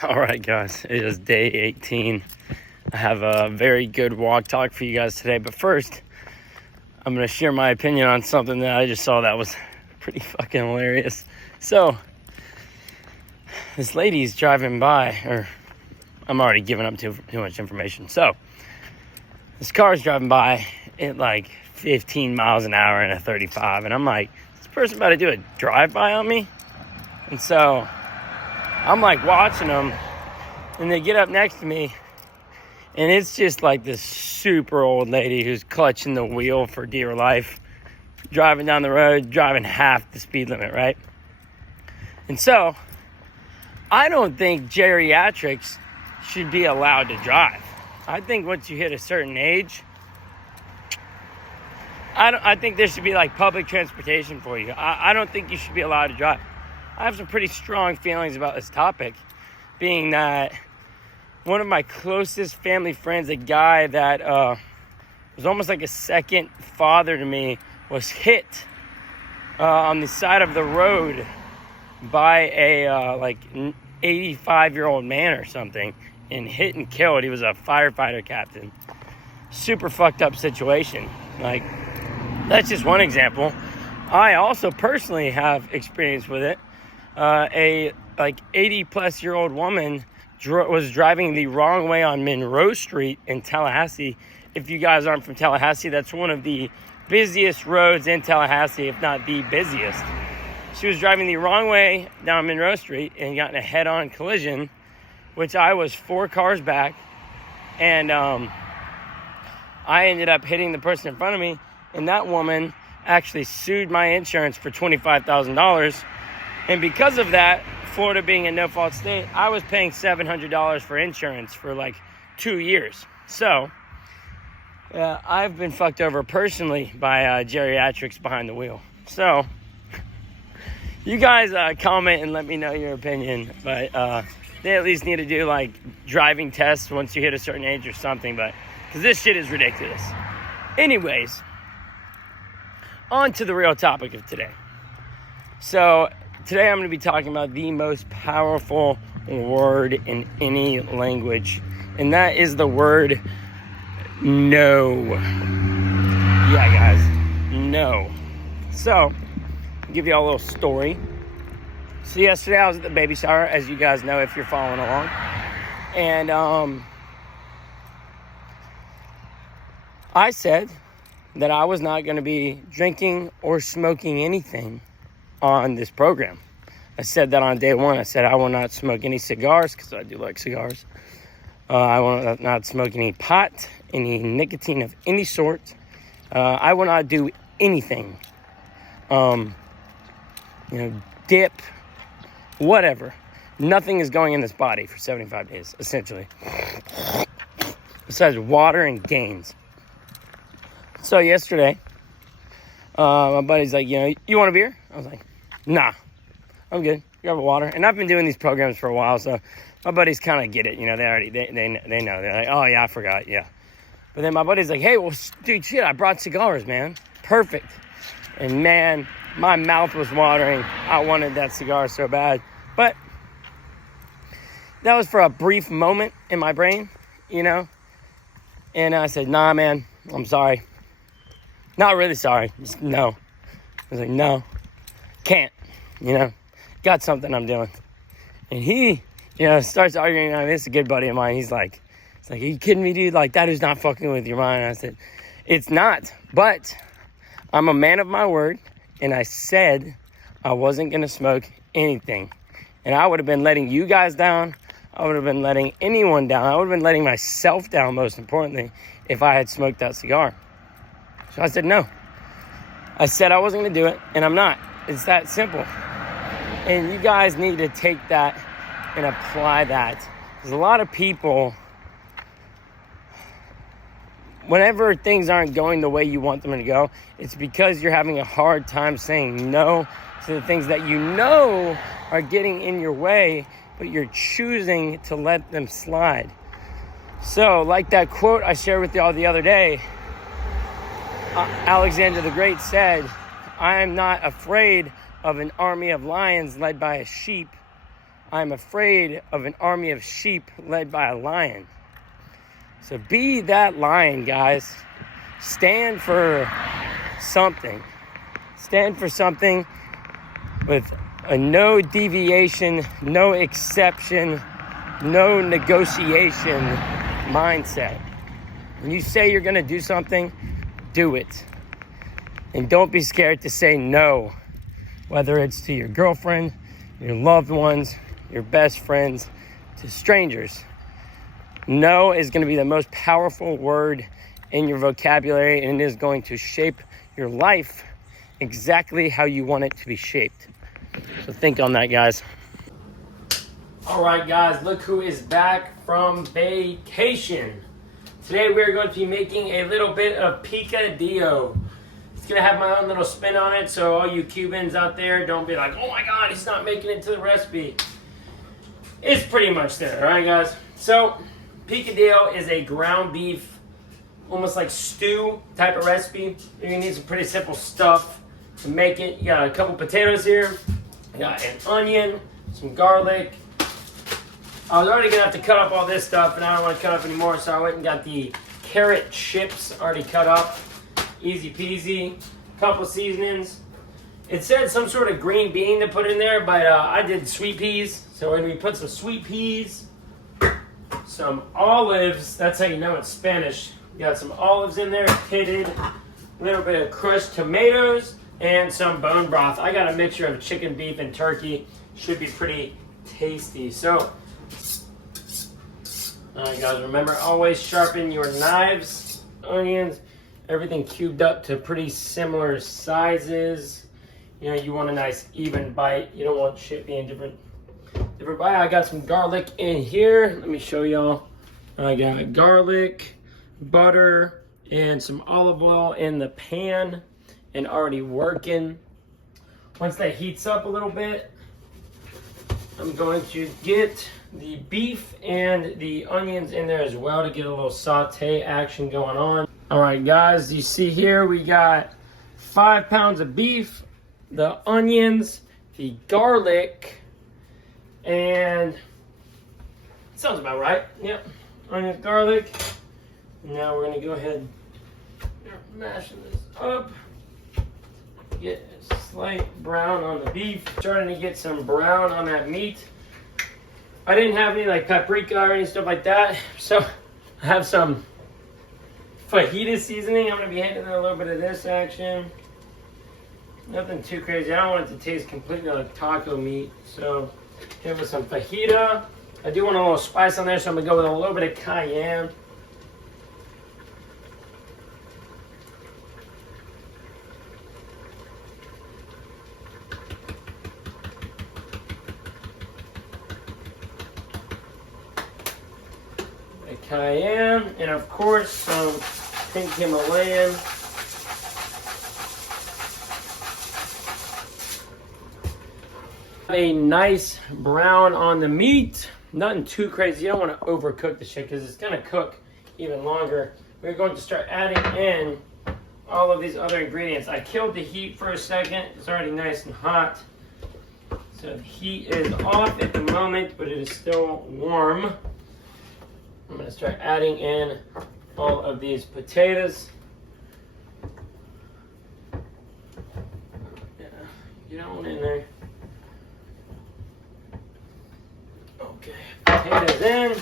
All right, guys, it is day 18. I have a very good walk talk for you guys today, but first, I'm going to share my opinion on something that I just saw that was pretty fucking hilarious. So, this lady's driving by, or I'm already giving up too much information. So, this car's driving by at like 15 miles an hour in a 35, and I'm like, is this person about to do a drive-by on me? And so, I'm like watching them, and they get up next to me, and it's just like this super old lady who's clutching the wheel for dear life, driving down the road, driving half the speed limit, right? And so, I don't think geriatrics should be allowed to drive. I think once you hit a certain age, I think there should be like public transportation for you. I don't think you should be allowed to drive. I have some pretty strong feelings about this topic, being that one of my closest family friends, a guy that was almost like a second father to me, was hit on the side of the road by a like 85-year-old man or something, and hit and killed. He was a firefighter captain. Super fucked up situation. Like, that's just one example. I also personally have experience with it. A like 80-plus-year-old woman was driving the wrong way on Monroe Street in Tallahassee. If you guys aren't from Tallahassee, that's one of the busiest roads in Tallahassee, if not the busiest. She was driving the wrong way down Monroe Street and got in a head-on collision, which I was 4 cars back, and I ended up hitting the person in front of me, and that woman actually sued my insurance for $25,000. And because of that, Florida being a no-fault state, I was paying $700 for insurance for like 2 years. So, I've been fucked over personally by geriatrics behind the wheel. So, you guys comment and let me know your opinion. But they at least need to do like driving tests once you hit a certain age or something. But because this shit is ridiculous. Anyways, on to the real topic of today. So, today I'm going to be talking about the most powerful word in any language, and that is the word no. Yeah, guys, no. So, I'll give you all a little story. So yesterday I was at the baby shower, as you guys know if you're following along, and I said that I was not going to be drinking or smoking anything on this program. I said that on day one. I said I will not smoke any cigars, because I do like cigars. I will not smoke any pot, any nicotine of any sort. I will not do anything. Dip, whatever. Nothing is going in this body for 75 days, essentially. Besides water and gains. So yesterday, my buddy's like, you want a beer? I was like, nah, I'm good. Grab a water. And I've been doing these programs for a while, so my buddies kind of get it. They know. They're like, oh yeah, I forgot, yeah. But then my buddy's like, hey, well, dude, shit, I brought cigars, man. Perfect. And man, my mouth was watering. I wanted that cigar so bad. But that was for a brief moment in my brain, And I said, nah, man, I'm sorry. Not really sorry. Just no. I was like, no, can't, got something I'm doing. And he, starts arguing. This is a good buddy of mine. He's like, are you kidding me, dude? Like, that is not fucking with your mind. I said, it's not, but I'm a man of my word. And I said I wasn't going to smoke anything. And I would have been letting you guys down. I would have been letting anyone down. I would have been letting myself down, most importantly, if I had smoked that cigar. So I said no. I said I wasn't going to do it, and I'm not. It's that simple. And you guys need to take that and apply that. There's a lot of people, whenever things aren't going the way you want them to go, it's because you're having a hard time saying no to the things that you know are getting in your way, but you're choosing to let them slide. So, like that quote I shared with y'all the other day, Alexander the Great said, I am not afraid of an army of lions led by a sheep. I'm afraid of an army of sheep led by a lion. So be that lion, guys. Stand for something. Stand for something with a no deviation, no exception, no negotiation mindset. When you say you're going to do something, do it. And don't be scared to say no, whether it's to your girlfriend, your loved ones, your best friends, to strangers. No is going to be the most powerful word in your vocabulary, and it is going to shape your life exactly how you want it to be shaped. So think on that, guys. All right, guys, look who is back from vacation. Today we're going to be making a little bit of picadillo. It's going to have my own little spin on it, so all you Cubans out there, don't be like, oh my God, he's not making it to the recipe. It's pretty much there, all right, guys? So picadillo is a ground beef, almost like stew type of recipe. You're going to need some pretty simple stuff to make it. You got a couple potatoes here. You got an onion, some garlic. I was already going to have to cut up all this stuff, and I don't want to cut up anymore, so I went and got the carrot chips already cut up. Easy peasy. Couple seasonings. It said some sort of green bean to put in there, but I did sweet peas. So when we put some sweet peas, some olives, that's how you know it's Spanish. You got some olives in there, pitted, a little bit of crushed tomatoes, and some bone broth. I got a mixture of chicken, beef, and turkey. Should be pretty tasty. So, all right, guys, remember, always sharpen your knives, onions, everything cubed up to pretty similar sizes. You know, you want a nice even bite. You don't want shit being different bite. I got some garlic in here. Let me show y'all. I got garlic, butter, and some olive oil in the pan and already working. Once that heats up a little bit, I'm going to get the beef and the onions in there as well to get a little saute action going on. All right, guys, you see here we got 5 pounds of beef, the onions, the garlic, and sounds about right. Yep, onions, garlic. Now we're gonna go ahead and mash this up. Get a slight brown on the beef. Starting to get some brown on that meat. I didn't have any like paprika or any stuff like that, so I have some fajita seasoning. I'm gonna be handing in a little bit of this action. Nothing too crazy. I don't want it to taste completely like taco meat, so give it some fajita. I do want a little spice on there, so I'm gonna go with a little bit of cayenne. Cayenne, and of course some pink Himalayan. A nice brown on the meat. Nothing too crazy. You don't want to overcook the shit because it's going to cook even longer. We're going to start adding in all of these other ingredients. I killed the heat for a second. It's already nice and hot. So the heat is off at the moment, but it is still warm. I'm going to start adding in all of these potatoes. Yeah, get on in there. Okay, potatoes in.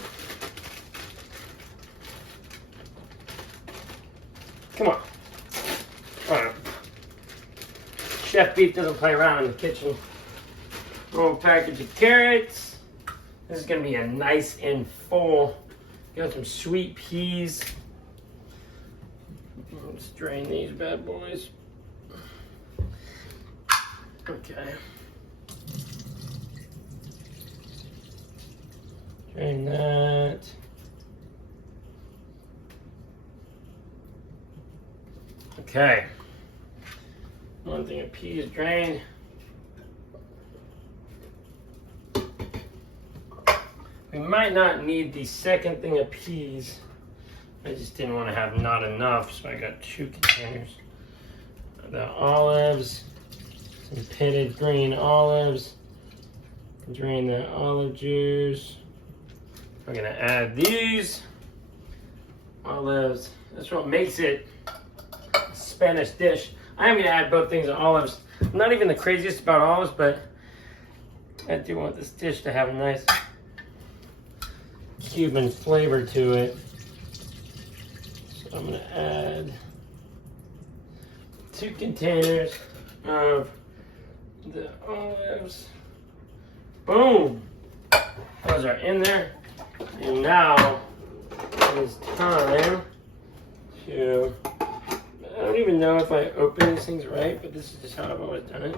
Come on. All right. Chef Beef doesn't play around in the kitchen. Little package of carrots. This is going to be a nice and full. Got some sweet peas. Let's drain these bad boys. Okay. Drain that. Okay. One thing of peas drained. We might not need the second thing of peas. I just didn't want to have not enough, so I got 2 containers. The olives, some pitted green olives, Drain the olive juice. We're gonna add these olives. That's what makes it a Spanish dish. I am gonna add both things of olives. I'm not even the craziest about olives, but I do want this dish to have a nice Cuban flavor to it. So I'm gonna add 2 containers of the olives. Boom! Those are in there. And now it is time to, I don't even know if I open these things right, but this is just how I've always done it.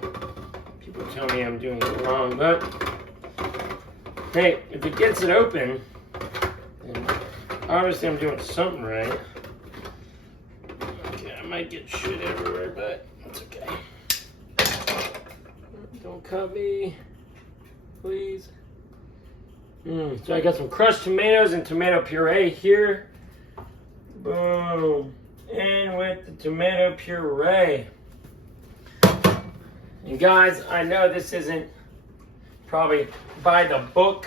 People tell me I'm doing it wrong, but hey, if it gets it open, then obviously I'm doing something right. Okay, I might get shit everywhere, but it's okay. Don't cut me, please. So I got some crushed tomatoes and tomato puree here. Boom. In with the tomato puree. And guys, I know this isn't probably by the book,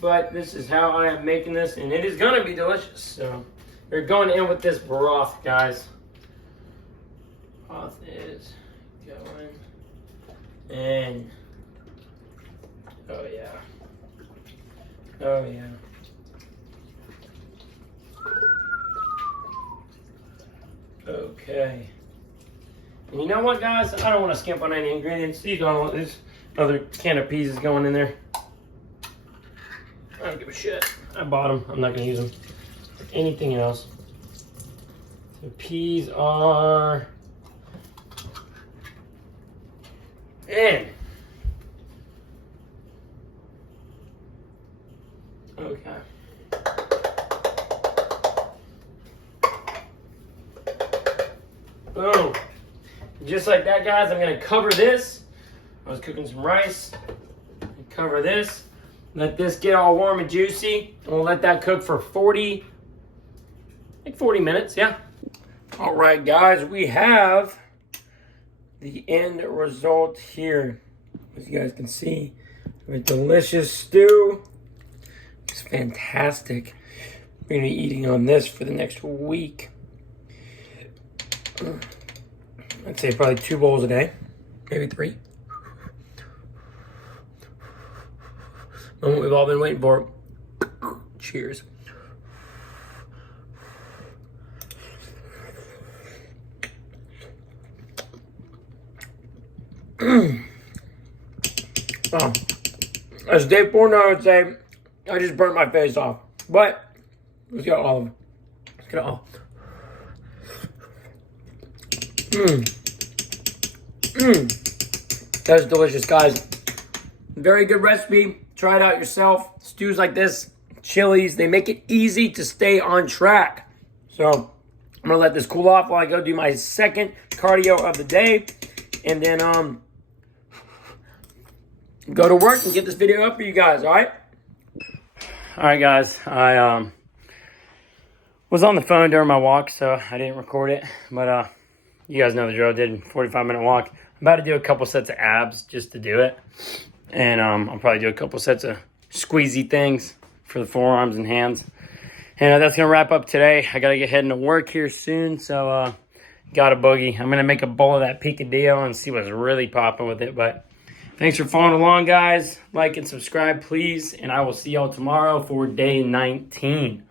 but this is how I am making this, and it is gonna be delicious. So we're going in with this broth, guys. Broth is going in. Oh yeah. Oh yeah. Okay. And you know what, guys? I don't want to skimp on any ingredients. These are this other can of peas is going in there. I don't give a shit. I bought them. I'm not going to use them for anything else. The peas are in. Okay. Boom. Just like that, guys, I'm going to cover this. I was cooking some rice. Cover this. Let this get all warm and juicy. And we'll let that cook for 40 minutes, yeah. All right, guys, we have the end result here. As you guys can see, a delicious stew. It's fantastic. We're going to be eating on this for the next week. I'd say probably 2 bowls a day, maybe 3. Moment we've all been waiting for. Cheers. Oh, as Dave Portnoy would say, I just burnt my face off. But let's get all of them. Let's get it all. That's delicious, guys. Very good recipe. Try it out yourself. Stews like this, chilies, they make it easy to stay on track. So I'm gonna let this cool off while I go do my second cardio of the day, and then go to work and get this video up for you guys. All right. All right, guys. I was on the phone during my walk, so I didn't record it, but you guys know the drill. I did a 45-minute walk. I'm about to do a couple sets of abs just to do it. And I'll probably do a couple sets of squeezy things for the forearms and hands. And that's going to wrap up today. I got to get heading to work here soon, so got a boogie. I'm going to make a bowl of that picadillo and see what's really popping with it. But thanks for following along, guys. Like and subscribe, please. And I will see y'all tomorrow for day 19.